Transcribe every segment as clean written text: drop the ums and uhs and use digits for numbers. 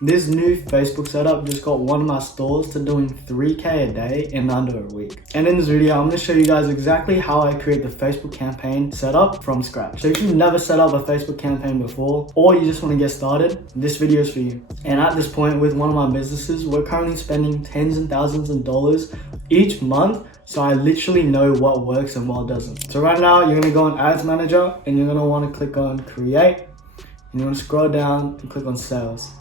This new Facebook setup just got one of my stores to doing 3K a day in under a week. And in this video, I'm going to show you guys exactly how I create the Facebook campaign setup from scratch. So if you've never set up a Facebook campaign before, or you just want to get started, this video is for you. And at this point with one of my businesses, we're currently spending tens and thousands of dollars each month. So I literally know what works and what doesn't. So right now, you're going to go on Ads Manager and you're going to want to click on Create. And you want to scroll down and click on Sales.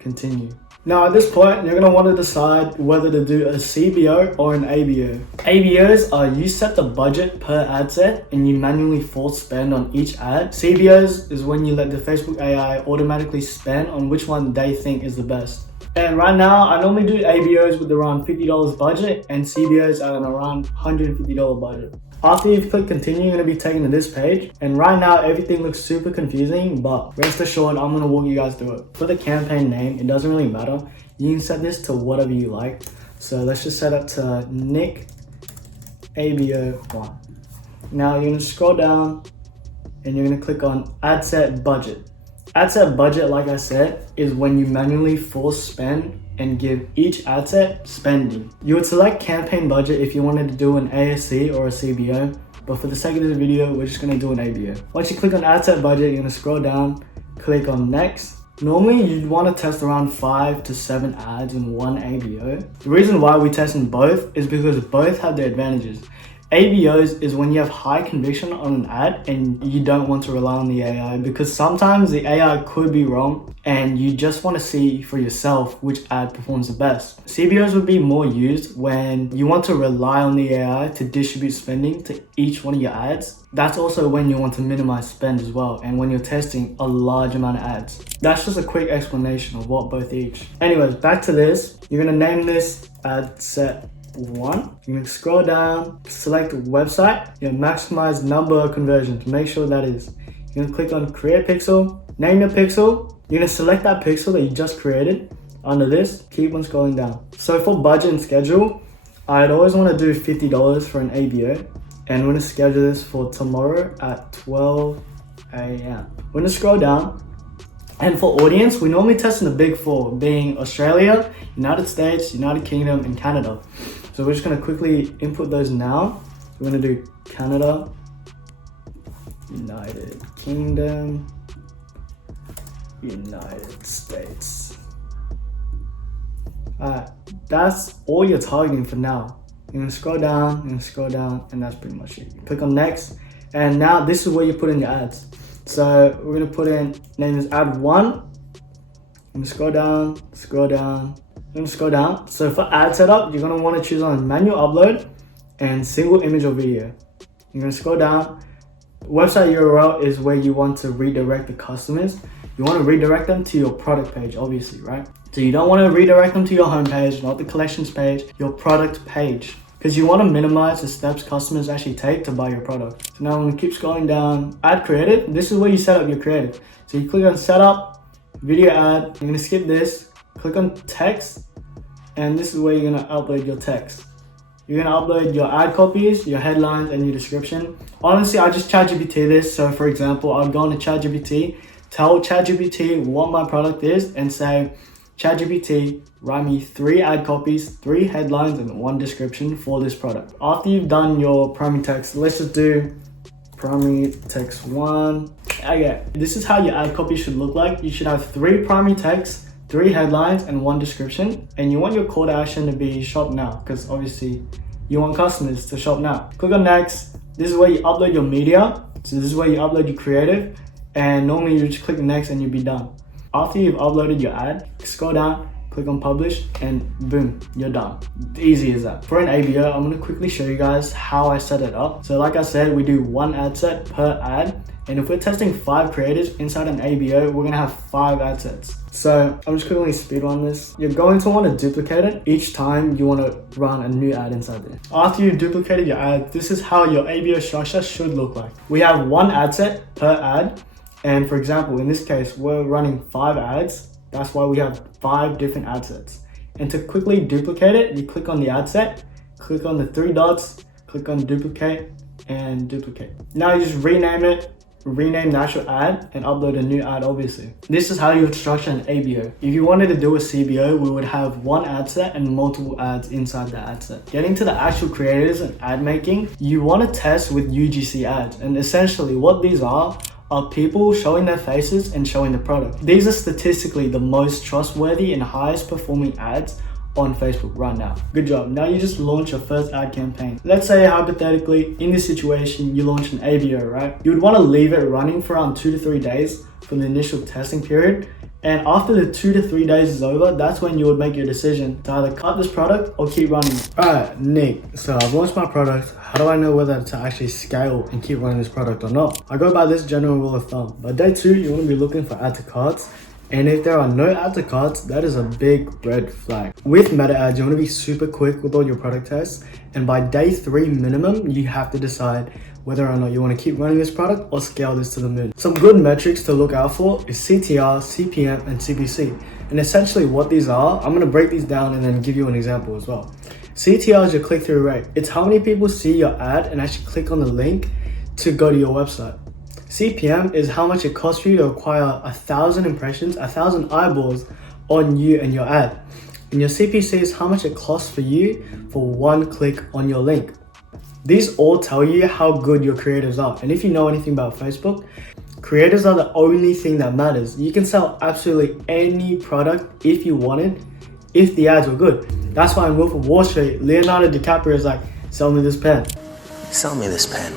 Continue. Now at this point, you're going to want to decide whether to do a CBO or an ABO. ABOs are you set the budget per ad set and you manually force spend on each ad. CBOs is when you let the Facebook AI automatically spend on which one they think is the best. And right now, I normally do ABOs with around $50 budget and CBOs at an around $150 budget. After you've clicked continue, you're going to be taken to this page. And right now, everything looks super confusing, but rest assured, I'm going to walk you guys through it. For the campaign name, it doesn't really matter. You can set this to whatever you like. So let's just set it to Nick ABO 1. Now you're going to scroll down and you're going to click on Ad Set Budget. Ad set budget, like I said, is when you manually force spend and give each ad set spending. You would select campaign budget if you wanted to do an ASC or a CBO, but for the sake of this video, we're just going to do an ABO. Once you click on ad set budget, you're going to scroll down, click on next. Normally, you'd want to test around 5 to 7 ads in one ABO. The reason why we test in both is because both have their advantages. ABOs is when you have high conviction on an ad and you don't want to rely on the AI, because sometimes the AI could be wrong and you just want to see for yourself which ad performs the best. CBOs would be more used when you want to rely on the AI to distribute spending to each one of your ads. That's also when you want to minimize spend as well, and when you're testing a large amount of ads. That's just a quick explanation of what both each. Anyways, back to this. You're going to name this ad set 1. You can scroll down, select website, you maximize number of conversions, make sure that is. You're gonna click on create pixel, name your pixel, you're gonna select that pixel that you just created. Under this, keep on scrolling down. So for budget and schedule, I'd always want to do $50 for an ABO, and we're gonna schedule this for tomorrow at 12 a.m. We're gonna scroll down. And for audience, we normally test in the big 4, being Australia, United States, United Kingdom, and Canada. So we're just gonna quickly input those now. We're gonna do Canada, United Kingdom, United States. Alright, that's all you're targeting for now. You're gonna scroll down, and that's pretty much it. Click on next, and now this is where you put in your ads. So we're gonna put in, name is ad 1. I'm gonna scroll down. I'm gonna scroll down. So for ad setup, you're gonna wanna choose on manual upload and single image or video. You're gonna scroll down. Website URL is where you want to redirect the customers. You wanna redirect them to your product page, obviously, right? So you don't wanna redirect them to your homepage, not the collections page, your product page, because you want to minimize the steps customers actually take to buy your product. So now I'm going to keep scrolling down. Add creative. This is where you set up your creative. So you click on setup, video ad. You're going to skip this. Click on text. And this is where you're going to upload your text. You're going to upload your ad copies, your headlines, and your description. Honestly, I just ChatGPT this. So for example, I'll go on to ChatGPT, tell ChatGPT what my product is, and say, ChatGPT, write me 3 ad copies, 3 headlines, and 1 description for this product. After you've done your primary text, let's just do primary text 1. Okay, this is how your ad copy should look like. You should have 3 primary texts, 3 headlines, and 1 description. And you want your call to action to be shop now, because obviously you want customers to shop now. Click on next. This is where you upload your media. So this is where you upload your creative. And normally you just click next and you'll be done. After you've uploaded your ad, scroll down, click on publish, and boom, you're done. Easy as that. For an ABO, I'm gonna quickly show you guys how I set it up. So like I said, we do 1 ad set per ad. And if we're testing 5 creatives inside an ABO, we're gonna have 5 ad sets. So I'm just quickly speed run this. You're going to want to duplicate it each time you want to run a new ad inside there. After you've duplicated your ad, this is how your ABO structure should look like. We have 1 ad set per ad. And for example, in this case, we're running 5 ads. That's why we have 5 different ad sets. And to quickly duplicate it, you click on the ad set, click on the 3 dots, click on duplicate, and duplicate. Now you just rename it, rename the actual ad and upload a new ad, obviously. This is how you would structure an ABO. If you wanted to do a CBO, we would have one ad set and multiple ads inside the ad set. Getting to the actual creators and ad making, you want to test with UGC ads. And essentially what these are people showing their faces and showing the product. These are statistically the most trustworthy and highest performing ads on Facebook right now. Good job. Now you just launch your first ad campaign. Let's say hypothetically in this situation you launch an ABO, right? You would want to leave it running for around 2 to 3 days for the initial testing period. And after the 2 to 3 days is over, that's when you would make your decision to either cut this product or keep running it. Alright, Nick, so I've launched my product. How do I know whether to actually scale and keep running this product or not? I go by this general rule of thumb. By day 2, you want to be looking for add to carts. And if there are no add to carts, that is a big red flag. With meta ads, you want to be super quick with all your product tests. And by day 3 minimum, you have to decide whether or not you want to keep running this product or scale this to the moon. Some good metrics to look out for is CTR, CPM, and CPC. And essentially what these are, I'm going to break these down and then give you an example as well. CTR is your click-through rate. It's how many people see your ad and actually click on the link to go to your website. CPM is how much it costs you to acquire 1,000 impressions, 1,000 eyeballs on you and your ad. And your CPC is how much it costs for you for one click on your link. These all tell you how good your creators are. And if you know anything about Facebook, creators are the only thing that matters. You can sell absolutely any product if you wanted, if the ads were good. That's why in Wolf of Wall Street, Leonardo DiCaprio is like, sell me this pen. Sell me this pen.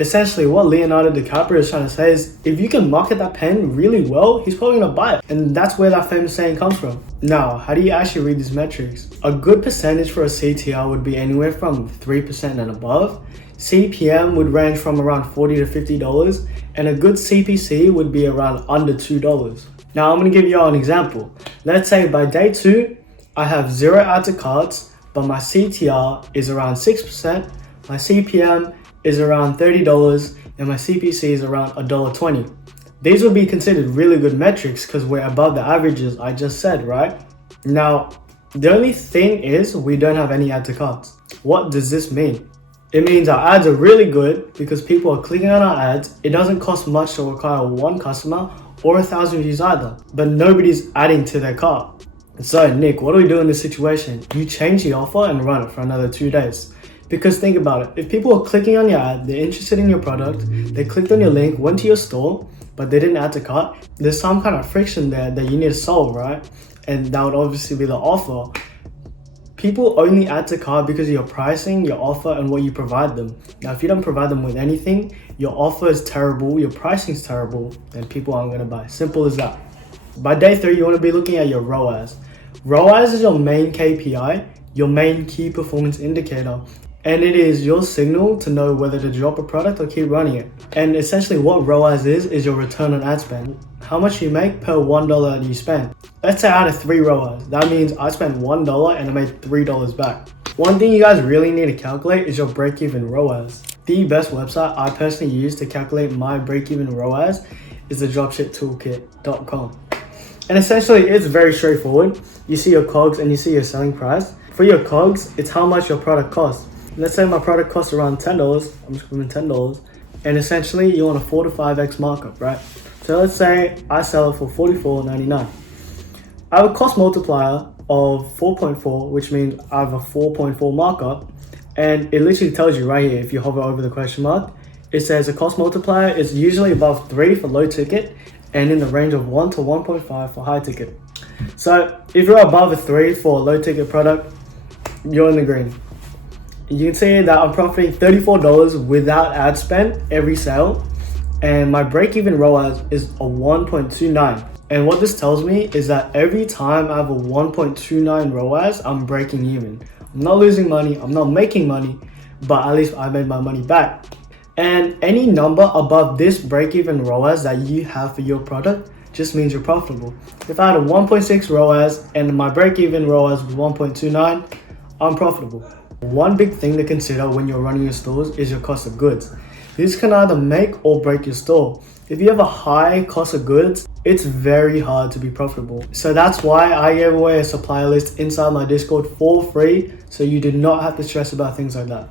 Essentially what Leonardo DiCaprio is trying to say is if you can market that pen really well, he's probably gonna buy it. And that's where that famous saying comes from. Now, how do you actually read these metrics? A good percentage for a CTR would be anywhere from 3% and above. CPM would range from around $40 to $50, and a good CPC would be around under $2. Now I'm gonna give you all an example. Let's say by day 2, I have 0 add to carts, but my CTR is around 6%, my CPM is around $30, and my CPC is around $1.20. These will be considered really good metrics because we're above the averages I just said, right? Now, the only thing is we don't have any add to carts. What does this mean? It means our ads are really good because people are clicking on our ads. It doesn't cost much to acquire one customer or 1,000 views either, but nobody's adding to their cart. So Nick, what do we do in this situation? You change the offer and run it for another 2 days. Because think about it, if people are clicking on your ad, they're interested in your product, they clicked on your link, went to your store, but they didn't add to cart, there's some kind of friction there that you need to solve, right? And that would obviously be the offer. People only add to cart because of your pricing, your offer, and what you provide them. Now, if you don't provide them with anything, your offer is terrible, your pricing is terrible, then people aren't gonna buy. Simple as that. By day 3, you wanna be looking at your ROAS. ROAS is your main KPI, your main key performance indicator. And it is your signal to know whether to drop a product or keep running it. And essentially what ROAS is your return on ad spend. How much you make per $1 that you spend. Let's say I had a 3 ROAS. That means I spent $1 and I made $3 back. One thing you guys really need to calculate is your break-even ROAS. The best website I personally use to calculate my break-even ROAS is the dropshiptoolkit.com. And essentially it's very straightforward. You see your COGS and you see your selling price. For your COGS, it's how much your product costs. Let's say my product costs around $10, I'm just giving $10, and essentially you want a 4 to 5x markup, right? So let's say I sell it for $44.99. I have a cost multiplier of 4.4, which means I have a 4.4 markup, and it literally tells you right here, if you hover over the question mark, it says a cost multiplier is usually above 3 for low ticket, and in the range of 1 to 1.5 for high ticket. So if you're above a 3 for a low ticket product, you're in the green. You can see that I'm profiting $34 without ad spend every sale, and my break-even ROAS is a 1.29. And what this tells me is that every time I have a 1.29 ROAS, I'm breaking even. I'm not losing money, I'm not making money, but at least I made my money back. And any number above this break-even ROAS that you have for your product just means you're profitable. If I had a 1.6 ROAS and my break-even ROAS was 1.29, I'm profitable. One big thing to consider when you're running your stores is your cost of goods. This can either make or break your store. If you have a high cost of goods, it's very hard to be profitable. So that's why I gave away a supplier list inside my Discord for free, so you do not have to stress about things like that.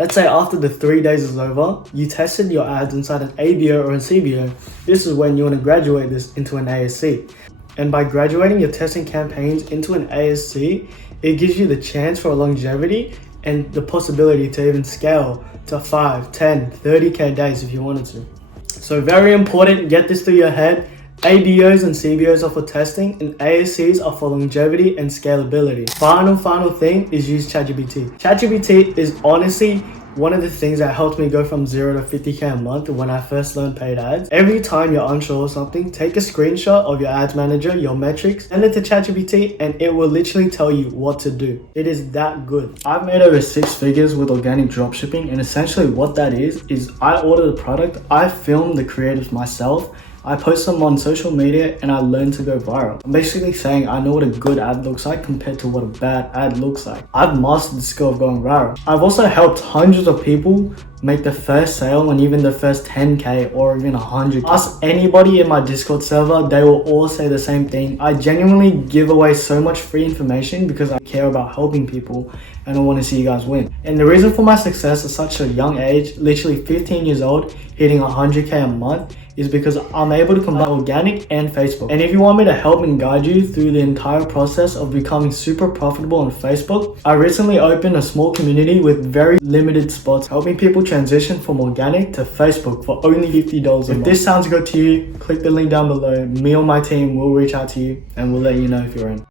Let's say after the 3 days is over, you tested your ads inside an ABO or an CBO. This is when you want to graduate this into an ASC. And by graduating your testing campaigns into an ASC, it gives you the chance for a longevity and the possibility to even scale to 5, 10, 30k days if you wanted to. So very important, get this through your head. ABOs and CBOs are for testing and ASCs are for longevity and scalability. Final thing is use ChatGPT. ChatGPT is honestly one of the things that helped me go from 0 to 50k a month when I first learned paid ads. Every time you're unsure of something, take a screenshot of your ads manager, your metrics, send it to ChatGPT, and it will literally tell you what to do. It is that good. I've made over 6 figures with organic dropshipping, and essentially what that is I order the product, I film the creatives myself, I post them on social media, and I learn to go viral. I'm basically saying I know what a good ad looks like compared to what a bad ad looks like. I've mastered the skill of going viral. I've also helped hundreds of people make the first sale and even the first 10k or even 100k. Ask anybody in my Discord server, they will all say the same thing. I genuinely give away so much free information because I care about helping people and I want to see you guys win. And the reason for my success at such a young age, literally 15 years old, hitting 100k a month, is because I'm able to combine organic and Facebook. And if you want me to help and guide you through the entire process of becoming super profitable on Facebook, I recently opened a small community with very limited spots, helping people transition from organic to Facebook for only $50 a month. If this sounds good to you, click the link down below. Me or my team will reach out to you and we'll let you know if you're in.